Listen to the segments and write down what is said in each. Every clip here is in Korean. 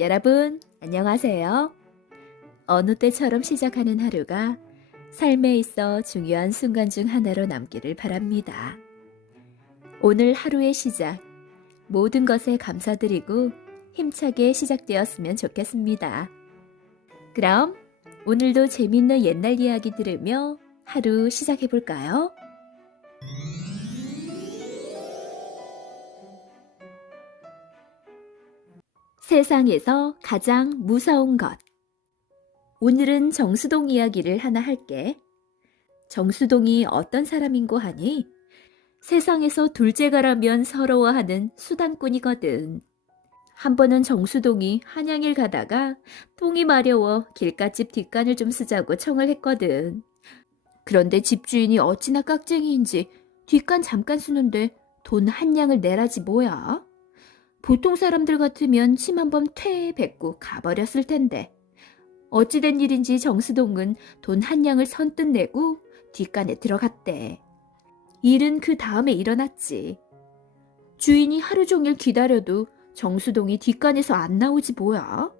여러분, 안녕하세요. 어느 때처럼 시작하는 하루가 삶에 있어 중요한 순간 중 하나로 남기를 바랍니다. 오늘 하루의 시작, 모든 것에 감사드리고 힘차게 시작되었으면 좋겠습니다. 그럼 오늘도 재밌는 옛날 이야기 들으며 하루 시작해 볼까요? 세상에서 가장 무서운 것. 오늘은 정수동 이야기를 하나 할게. 정수동이 어떤 사람인고 하니 세상에서 둘째가라면 서러워하는 수단꾼이거든. 한 번은 정수동이 한양일 가다가 똥이 마려워 길가집 뒷간을 좀 쓰자고 청을 했거든. 그런데 집주인이 어찌나 깍쟁이인지 뒷간 잠깐 쓰는데 돈 한 냥을 내라지 뭐야? 보통 사람들 같으면 침 한 번 퇴 뱉고 가버렸을 텐데. 어찌된 일인지 정수동은 돈 한 냥을 선뜻 내고 뒷간에 들어갔대. 일은 그 다음에 일어났지. 주인이 하루 종일 기다려도 정수동이 뒷간에서 안 나오지 뭐야?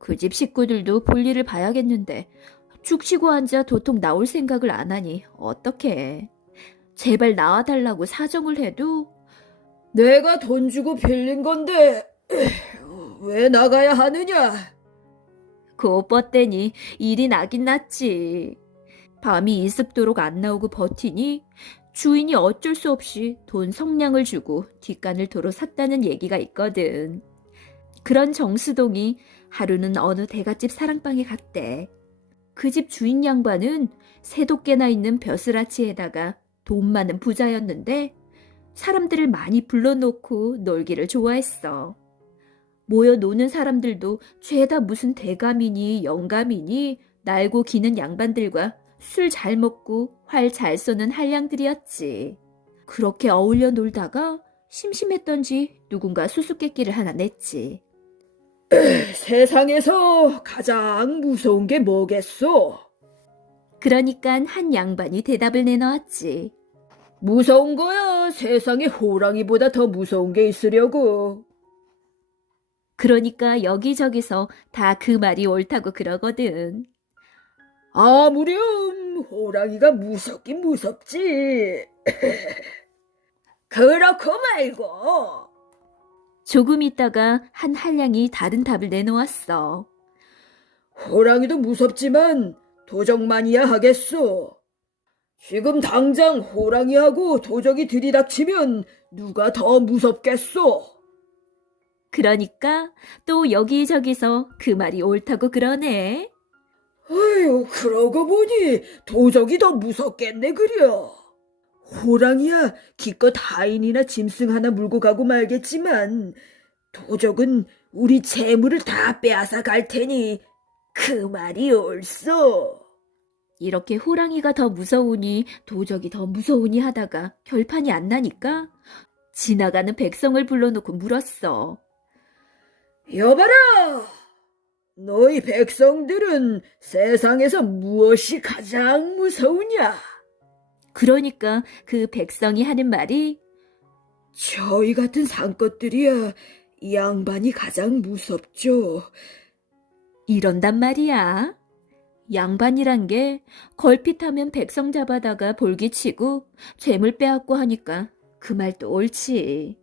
그 집 식구들도 볼일을 봐야겠는데 죽치고 앉아 도통 나올 생각을 안 하니 어떡해. 제발 나와달라고 사정을 해도 내가 돈 주고 빌린 건데 왜 나가야 하느냐? 그 뻗대니 일이 나긴 났지. 밤이 이습도록 안 나오고 버티니 주인이 어쩔 수 없이 돈 성냥을 주고 뒷간을 도로 샀다는 얘기가 있거든. 그런 정수동이 하루는 어느 대갓집 사랑방에 갔대. 그 집 주인 양반은 새도깨나 있는 벼슬아치에다가 돈 많은 부자였는데 사람들을 많이 불러놓고 놀기를 좋아했어. 모여 노는 사람들도 죄다 무슨 대감이니 영감이니 날고 기는 양반들과 술 잘 먹고 활 잘 쏘는 한량들이었지. 그렇게 어울려 놀다가 심심했던지 누군가 수수께끼를 하나 냈지. 세상에서 가장 무서운 게 뭐겠소? 그러니까 한 양반이 대답을 내놓았지. 무서운 거야. 세상에 호랑이보다 더 무서운 게 있으려고. 그러니까 여기저기서 다 그 말이 옳다고 그러거든. 아무렴 호랑이가 무섭긴 무섭지. 그렇고 말고. 조금 있다가 한 한량이 다른 답을 내놓았어. 호랑이도 무섭지만 도적만이야 하겠소. 지금 당장 호랑이하고 도적이 들이닥치면 누가 더 무섭겠소? 그러니까 또 여기저기서 그 말이 옳다고 그러네. 아유, 그러고 보니 도적이 더 무섭겠네 그려. 호랑이야 기껏 하인이나 짐승 하나 물고 가고 말겠지만 도적은 우리 재물을 다 빼앗아 갈 테니 그 말이 옳소. 이렇게 호랑이가 더 무서우니 도적이 더 무서우니 하다가 결판이 안 나니까 지나가는 백성을 불러놓고 물었어. 여봐라! 너희 백성들은 세상에서 무엇이 가장 무서우냐? 그러니까 그 백성이 하는 말이 저희 같은 산것들이야 이 양반이 가장 무섭죠. 이런단 말이야. 양반이란 게 걸핏하면 백성 잡아다가 볼기치고 재물 빼앗고 하니까 그 말도 옳지.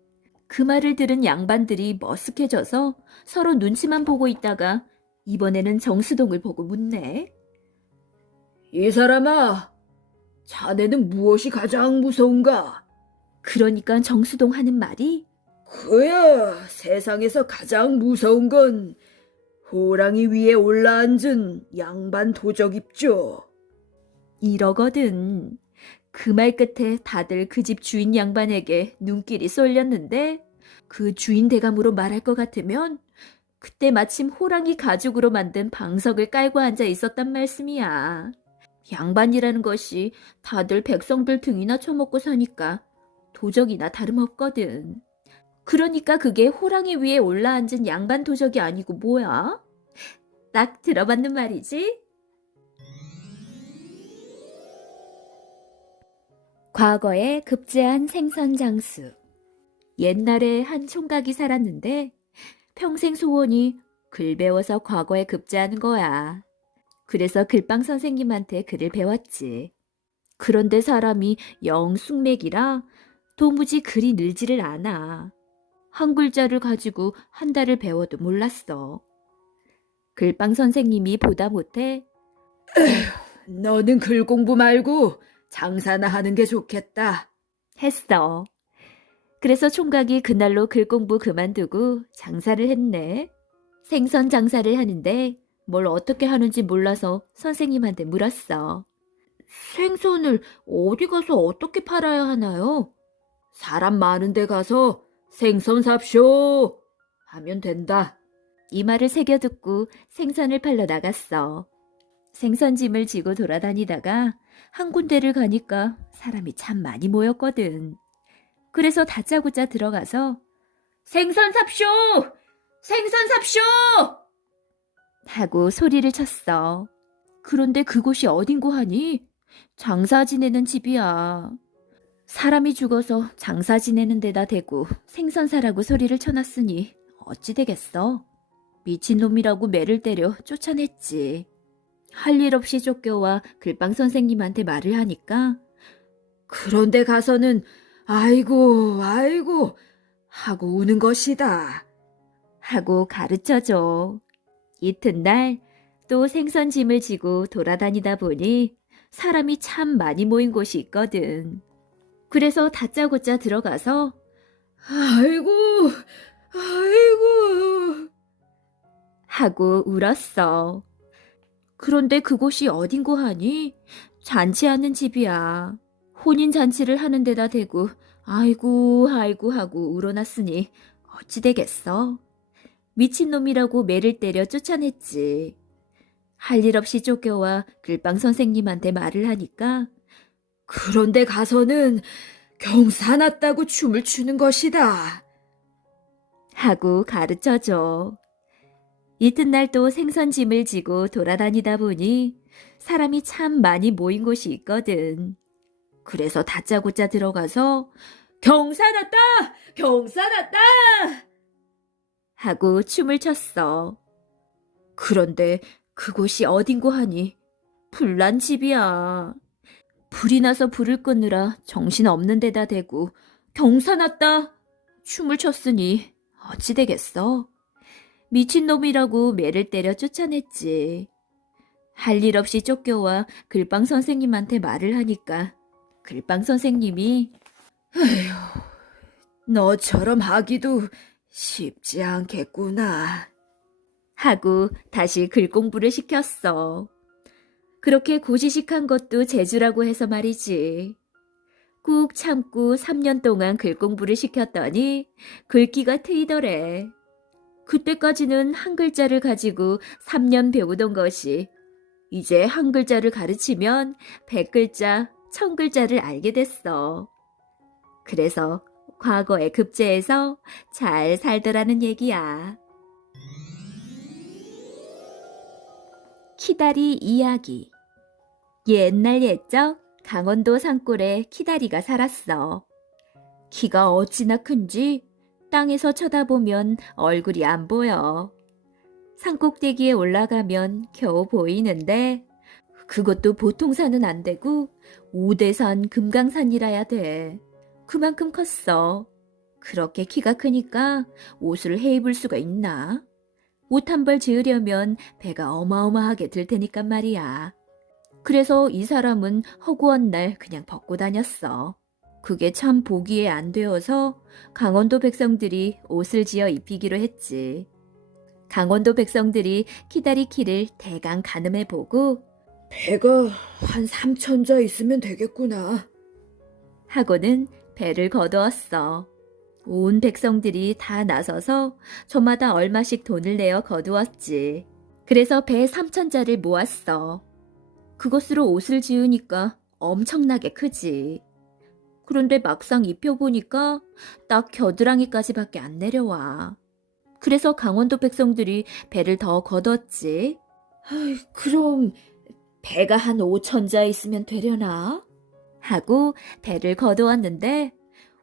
그 말을 들은 양반들이 머쓱해져서 서로 눈치만 보고 있다가 이번에는 정수동을 보고 묻네. 이 사람아, 자네는 무엇이 가장 무서운가? 그러니까 정수동 하는 말이 그야 세상에서 가장 무서운 건 호랑이 위에 올라앉은 양반 도적입죠. 이러거든. 그 말 끝에 다들 그 집 주인 양반에게 눈길이 쏠렸는데 그 주인 대감으로 말할 것 같으면 그때 마침 호랑이 가죽으로 만든 방석을 깔고 앉아 있었단 말씀이야. 양반이라는 것이 다들 백성들 등이나 쳐먹고 사니까 도적이나 다름없거든. 그러니까 그게 호랑이 위에 올라앉은 양반 도적이 아니고 뭐야? 딱 들어맞는 말이지? 과거에 급제한 생선 장수. 옛날에 한 총각이 살았는데 평생 소원이 글 배워서 과거에 급제하는 거야. 그래서 글빵 선생님한테 글을 배웠지. 그런데 사람이 영 숙맥이라 도무지 글이 늘지를 않아. 한 글자를 가지고 한 달을 배워도 몰랐어. 글빵 선생님이 보다 못해 너는 글 공부 말고 장사나 하는 게 좋겠다. 했어. 그래서 총각이 그날로 글 공부 그만두고 장사를 했네. 생선 장사를 하는데 뭘 어떻게 하는지 몰라서 선생님한테 물었어. 생선을 어디 가서 어떻게 팔아야 하나요? 사람 많은 데 가서 생선 삽쇼 하면 된다. 이 말을 새겨듣고 생선을 팔러 나갔어. 생선짐을 지고 돌아다니다가 한 군데를 가니까 사람이 참 많이 모였거든. 그래서 다짜고짜 들어가서 생선 삽쇼! 생선 삽쇼! 하고 소리를 쳤어. 그런데 그곳이 어딘고 하니? 장사 지내는 집이야. 사람이 죽어서 장사 지내는 데다 대고 생선 사라고 소리를 쳐놨으니 어찌 되겠어? 미친놈이라고 매를 때려 쫓아냈지. 할 일 없이 쫓겨와 글빵 선생님한테 말을 하니까 그런데 가서는 아이고 아이고 하고 우는 것이다 하고 가르쳐줘. 이튿날 또 생선짐을 지고 돌아다니다 보니 사람이 참 많이 모인 곳이 있거든. 그래서 다짜고짜 들어가서 아이고 아이고 하고 울었어. 그런데 그곳이 어딘고 하니? 잔치하는 집이야. 혼인잔치를 하는 데다 대고 아이고 아이고 하고 울어놨으니 어찌 되겠어? 미친놈이라고 매를 때려 쫓아냈지. 할 일 없이 쫓겨와 글빵 선생님한테 말을 하니까 그런데 가서는 경사 났다고 춤을 추는 것이다. 하고 가르쳐줘. 이튿날 또 생선짐을 지고 돌아다니다 보니 사람이 참 많이 모인 곳이 있거든. 그래서 다짜고짜 들어가서 경사 났다! 경사 났다! 하고 춤을 췄어. 그런데 그곳이 어딘고 하니 불난 집이야. 불이 나서 불을 끄느라 정신없는 데다 대고 경사 났다! 춤을 췄으니 어찌 되겠어? 미친놈이라고 매를 때려 쫓아냈지. 할 일 없이 쫓겨와 글빵 선생님한테 말을 하니까 글빵 선생님이 너처럼 하기도 쉽지 않겠구나. 하고 다시 글 공부를 시켰어. 그렇게 고지식한 것도 재주라고 해서 말이지. 꾹 참고 3년 동안 글 공부를 시켰더니 글귀가 트이더래. 그때까지는 한 글자를 가지고 3년 배우던 것이 이제 한 글자를 가르치면 100글자, 1000글자를 알게 됐어. 그래서 과거에 급제해서 잘 살더라는 얘기야. 키다리 이야기. 옛날 옛적 강원도 산골에 키다리가 살았어. 키가 어찌나 큰지 땅에서 쳐다보면 얼굴이 안 보여. 산꼭대기에 올라가면 겨우 보이는데 그것도 보통 산은 안 되고 오대산 금강산이라야 돼. 그만큼 컸어. 그렇게 키가 크니까 옷을 해 입을 수가 있나? 옷 한 벌 지으려면 배가 어마어마하게 들 테니까 말이야. 그래서 이 사람은 허구한 날 그냥 벗고 다녔어. 그게 참 보기에 안 되어서 강원도 백성들이 옷을 지어 입히기로 했지. 강원도 백성들이 키다리 키를 대강 가늠해보고 배가 한 3천자 있으면 되겠구나. 하고는 배를 거두었어. 온 백성들이 다 나서서 저마다 얼마씩 돈을 내어 거두었지. 그래서 배 3천자를 모았어. 그것으로 옷을 지으니까 엄청나게 크지. 그런데 막상 입혀보니까 딱 겨드랑이까지밖에 안 내려와. 그래서 강원도 백성들이 배를 더 거뒀지. 그럼 배가 한 5천자 있으면 되려나? 하고 배를 거두었는데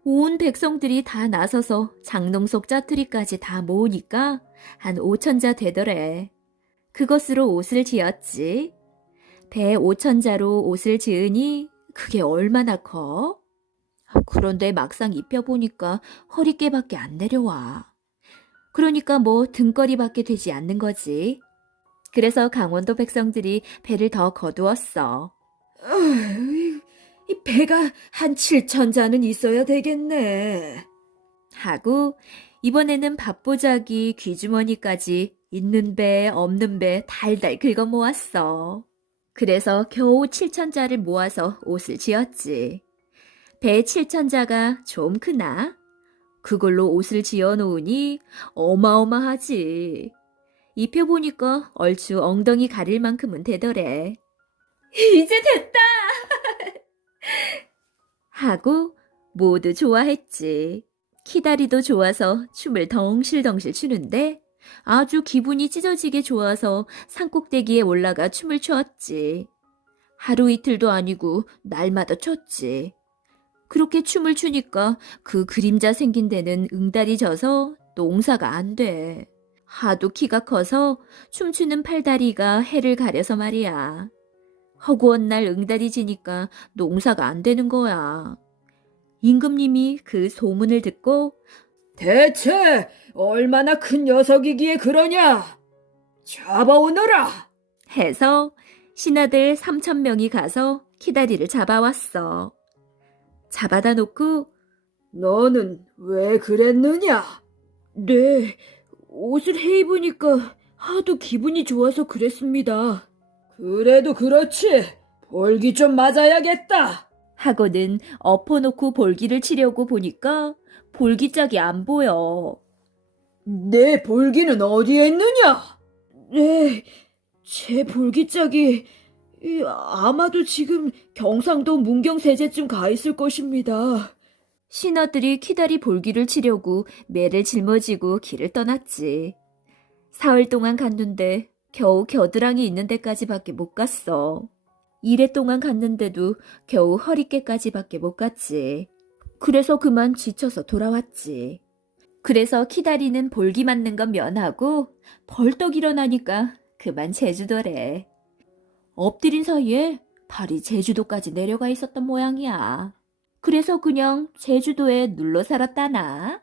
온 백성들이 다 나서서 장롱 속 짜투리까지 다 모으니까 한 5천자 되더래. 그것으로 옷을 지었지. 배 5천자로 옷을 지으니 그게 얼마나 커? 그런데 막상 입혀보니까 허리깨밖에 안 내려와. 그러니까 뭐 등걸이밖에 되지 않는 거지. 그래서 강원도 백성들이 배를 더 거두었어. 이 배가 한 7천자는 있어야 되겠네. 하고 이번에는 밥보자기, 귀주머니까지 있는 배, 없는 배 달달 긁어 모았어. 그래서 겨우 7천자를 모아서 옷을 지었지. 배 7천자가 좀 크나? 그걸로 옷을 지어 놓으니 어마어마하지. 입혀보니까 얼추 엉덩이 가릴 만큼은 되더래. 이제 됐다! 하고 모두 좋아했지. 키다리도 좋아서 춤을 덩실덩실 추는데 아주 기분이 찢어지게 좋아서 산꼭대기에 올라가 춤을 췄지. 하루 이틀도 아니고 날마다 췄지. 그렇게 춤을 추니까 그 그림자 생긴 데는 응달이 져서 농사가 안 돼. 하도 키가 커서 춤추는 팔다리가 해를 가려서 말이야. 허구한 날 응달이 지니까 농사가 안 되는 거야. 임금님이 그 소문을 듣고 대체 얼마나 큰 녀석이기에 그러냐? 잡아오너라. 해서 신하들 3,000명이 가서 키다리를 잡아왔어. 잡아다 놓고 너는 왜 그랬느냐? 네, 옷을 해입으니까 하도 기분이 좋아서 그랬습니다. 그래도 그렇지. 볼기 좀 맞아야겠다. 하고는 엎어놓고 볼기를 치려고 보니까 볼기짝이 안 보여. 내 볼기는 어디에 있느냐? 네, 제 볼기짝이 아마도 지금 경상도 문경세제쯤 가 있을 것입니다. 신하들이 키다리 볼기를 치려고 매를 짊어지고 길을 떠났지. 사흘 동안 갔는데 겨우 겨드랑이 있는 데까지밖에 못 갔어. 이래 동안 갔는데도 겨우 허리깨까지밖에 못 갔지. 그래서 그만 지쳐서 돌아왔지. 그래서 키다리는 볼기 맞는 건 면하고 벌떡 일어나니까 그만 제주도래. 엎드린 사이에 발이 제주도까지 내려가 있었던 모양이야. 그래서 그냥 제주도에 눌러 살았다나.